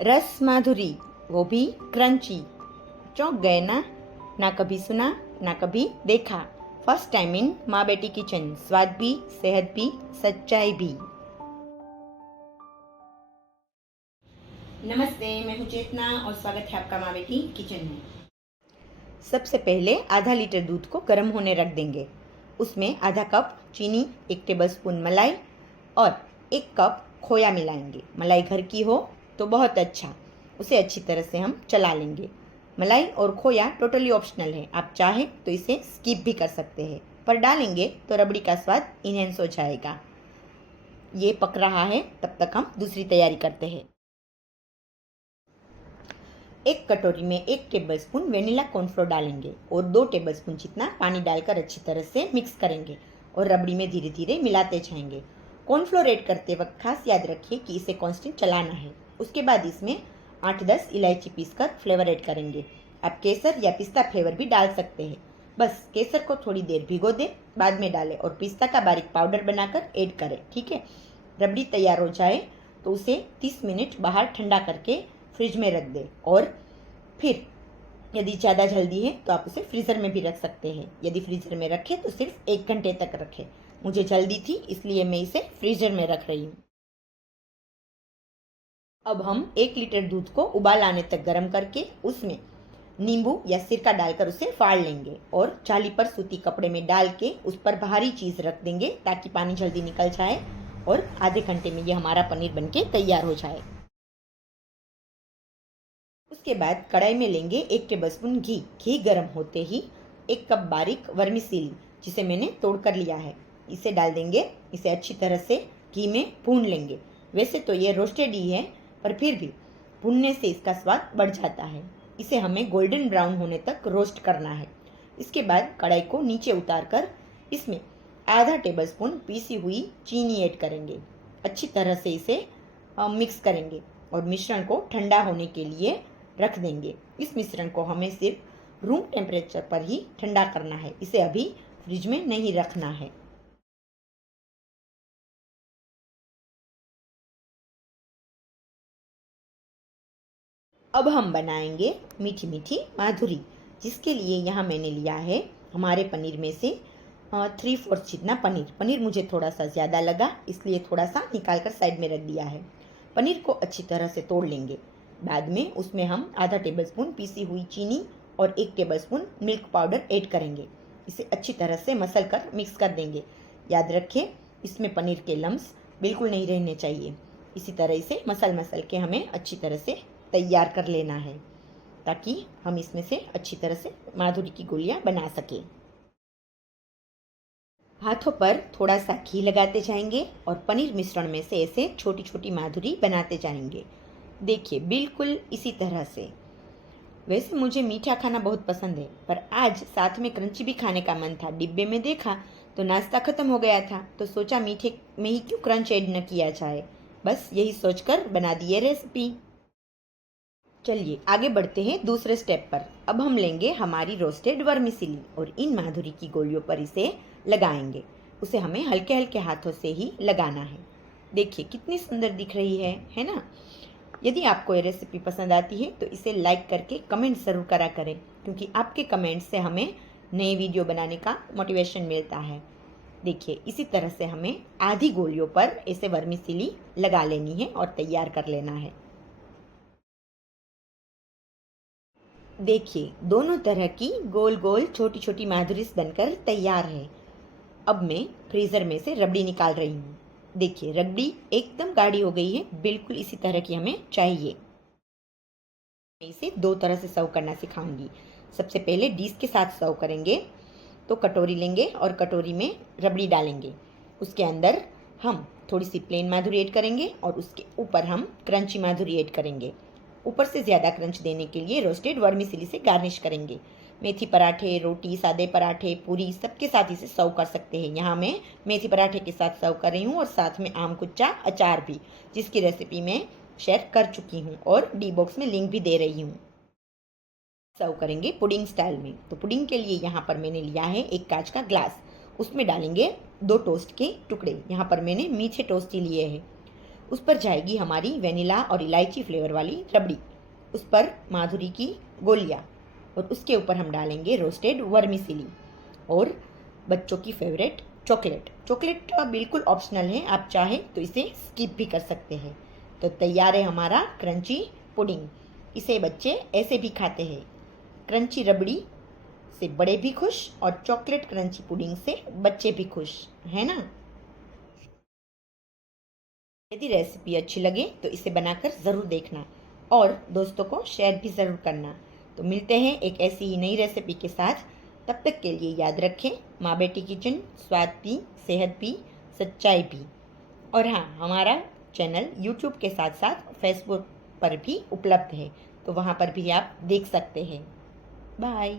रस माधुरी, वो भी क्रंची। चौंक गए ना? ना कभी सुना ना कभी देखा। फर्स्ट टाइम इन माँ बेटी किचन। स्वाद भी, सेहत भी, सच्चाई भी। नमस्ते, मैं हूँ चेतना और स्वागत है आपका माँ बेटी किचन में। सबसे पहले आधा लीटर दूध को गर्म होने रख देंगे। उसमें आधा कप चीनी, 1 टेबलस्पून मलाई और 1 कप खोया मिलाएंगे। मलाई घर की हो तो बहुत अच्छा। उसे अच्छी तरह से हम चला लेंगे। मलाई और खोया टोटली ऑप्शनल है, आप चाहें तो इसे स्किप भी कर सकते हैं, पर डालेंगे तो रबड़ी का स्वाद इनहेंस हो जाएगा। ये पक रहा है, तब तक हम दूसरी तैयारी करते हैं। एक कटोरी में 1 टेबलस्पून वेनिला कॉर्नफ्लोर डालेंगे और 2 टेबलस्पून जितना पानी डालकर अच्छी तरह से मिक्स करेंगे और रबड़ी में धीरे धीरे मिलाते जाएंगे। कॉर्नफ्लोर ऐड करते वक्त खास याद रखिए कि इसे कांस्टेंट चलाना है। उसके बाद इसमें 8-10 इलायची पीसकर फ्लेवर ऐड करेंगे। आप केसर या पिस्ता फ्लेवर भी डाल सकते हैं। बस केसर को थोड़ी देर भिगो दें, बाद में डालें और पिस्ता का बारीक पाउडर बनाकर ऐड करें। ठीक है। रबड़ी तैयार हो जाए तो उसे 30 मिनट बाहर ठंडा करके फ्रिज में रख दें और फिर यदि ज़्यादा जल्दी है तो आप उसे फ्रीज़र में भी रख सकते हैं। यदि फ्रीज़र में रखें तो सिर्फ 1 घंटे तक रखें। मुझे जल्दी थी इसलिए मैं इसे फ्रीज़र में रख रही हूँ। अब हम 1 लीटर दूध को उबाल आने तक गर्म करके उसमें नींबू या सिरका डालकर उसे फाड़ लेंगे और जाली पर सूती कपड़े में डाल के उस पर बाहरी चीज़ रख देंगे ताकि पानी जल्दी निकल जाए और आधे घंटे में ये हमारा पनीर बनके तैयार हो जाए। उसके बाद कढ़ाई में लेंगे 1 टेबलस्पून घी। घी गर्म होते ही 1 कप बारीक वर्मिसेली, जिसे मैंने तोड़ कर लिया है, इसे डाल देंगे। इसे अच्छी तरह से घी में भून लेंगे। वैसे तो ये रोस्टेड ही है, पर फिर भी भूनने से इसका स्वाद बढ़ जाता है। इसे हमें गोल्डन ब्राउन होने तक रोस्ट करना है। इसके बाद कढ़ाई को नीचे उतार कर इसमें आधा टेबलस्पून पीसी हुई चीनी ऐड करेंगे। अच्छी तरह से इसे मिक्स करेंगे और मिश्रण को ठंडा होने के लिए रख देंगे। इस मिश्रण को हमें सिर्फ रूम टेम्परेचर पर ही ठंडा करना है, इसे अभी फ्रिज में नहीं रखना है। अब हम बनाएंगे मीठी मीठी माधुरी, जिसके लिए यहाँ मैंने लिया है हमारे पनीर में से 3/4 जितना पनीर। पनीर मुझे थोड़ा सा ज़्यादा लगा इसलिए थोड़ा सा निकाल कर साइड में रख दिया है। पनीर को अच्छी तरह से तोड़ लेंगे। बाद में उसमें हम आधा टेबलस्पून पीसी हुई चीनी और 1 टेबलस्पून मिल्क पाउडर ऐड करेंगे। इसे अच्छी तरह से मसल कर मिक्स कर देंगे। याद रखें, इसमें पनीर के लम्स बिल्कुल नहीं रहने चाहिए। इसी तरह इसे मसल मसल के हमें अच्छी तरह से तैयार कर लेना है ताकि हम इसमें से अच्छी तरह से माधुरी की गोलियां बना सकें। हाथों पर थोड़ा सा घी लगाते जाएंगे और पनीर मिश्रण में से ऐसे छोटी छोटी माधुरी बनाते जाएंगे। देखिए, बिल्कुल इसी तरह से। वैसे मुझे मीठा खाना बहुत पसंद है, पर आज साथ में क्रंची भी खाने का मन था। डिब्बे में देखा तो नाश्ता खत्म हो गया था, तो सोचा मीठे में ही क्यों क्रंच ऐड न किया जाए। बस यही सोचकर बना दी ये रेसिपी। चलिए आगे बढ़ते हैं दूसरे स्टेप पर। अब हम लेंगे हमारी रोस्टेड वर्मिसेली और इन माधुरी की गोलियों पर इसे लगाएंगे। उसे हमें हल्के हल्के हाथों से ही लगाना है। देखिए कितनी सुंदर दिख रही है ना। यदि आपको ये रेसिपी पसंद आती है तो इसे लाइक करके कमेंट ज़रूर करा करें, क्योंकि आपके कमेंट से हमें नए वीडियो बनाने का मोटिवेशन मिलता है। देखिए इसी तरह से हमें आधी गोलियों पर ऐसे वर्मिसेली लगा लेनी है और तैयार कर लेना है। देखिए दोनों तरह की गोल गोल छोटी छोटी माधुरीस बनकर तैयार है। अब मैं फ्रीज़र में से रबड़ी निकाल रही हूँ। देखिए रबड़ी एकदम गाढ़ी हो गई है, बिल्कुल इसी तरह की हमें चाहिए। मैं इसे 2 तरह से सर्व करना सिखाऊंगी। सबसे पहले डिश के साथ सर्व करेंगे तो कटोरी लेंगे और कटोरी में रबड़ी डालेंगे। उसके अंदर हम थोड़ी सी प्लेन माधुरी ऐड करेंगे और उसके ऊपर हम क्रंची माधुरी ऐड करेंगे। ऊपर से ज़्यादा क्रंच देने के लिए रोस्टेड वर्मिसेली से गार्निश करेंगे। मेथी पराठे, रोटी, सादे पराठे, पूरी सबके साथ इसे सर्व कर सकते हैं। यहाँ मैं मेथी पराठे के साथ सर्व कर रही हूँ और साथ में आम कुच्चा अचार भी, जिसकी रेसिपी मैं शेयर कर चुकी हूँ और डी बॉक्स में लिंक भी दे रही हूँ। सर्व करेंगे पुडिंग स्टाइल में। तो पुडिंग के लिए यहाँ पर मैंने लिया है 1 कांच का ग्लास। उसमें डालेंगे 2 टोस्ट के टुकड़े। यहाँ पर मैंने मीठे टोस्ट ही लिए हैं। उस पर जाएगी हमारी वेनिला और इलायची फ्लेवर वाली रबड़ी, उस पर माधुरी की गोलियाँ, और उसके ऊपर हम डालेंगे रोस्टेड वर्मिसेली और बच्चों की फेवरेट चॉकलेट। चॉकलेट बिल्कुल ऑप्शनल है, आप चाहें तो इसे स्किप भी कर सकते हैं। तो तैयार है हमारा क्रंची पुडिंग। इसे बच्चे ऐसे भी खाते हैं। क्रंची रबड़ी से बड़े भी खुश और चॉकलेट क्रंची पुडिंग से बच्चे भी खुश, है ना। यदि रेसिपी अच्छी लगे तो इसे बनाकर ज़रूर देखना और दोस्तों को शेयर भी ज़रूर करना। तो मिलते हैं एक ऐसी ही नई रेसिपी के साथ। तब तक के लिए याद रखें, माँ बेटी किचन, स्वाद भी, सेहत भी, सच्चाई भी। और हाँ, हमारा चैनल यूट्यूब के साथ साथ फेसबुक पर भी उपलब्ध है, तो वहाँ पर भी आप देख सकते हैं। बाय।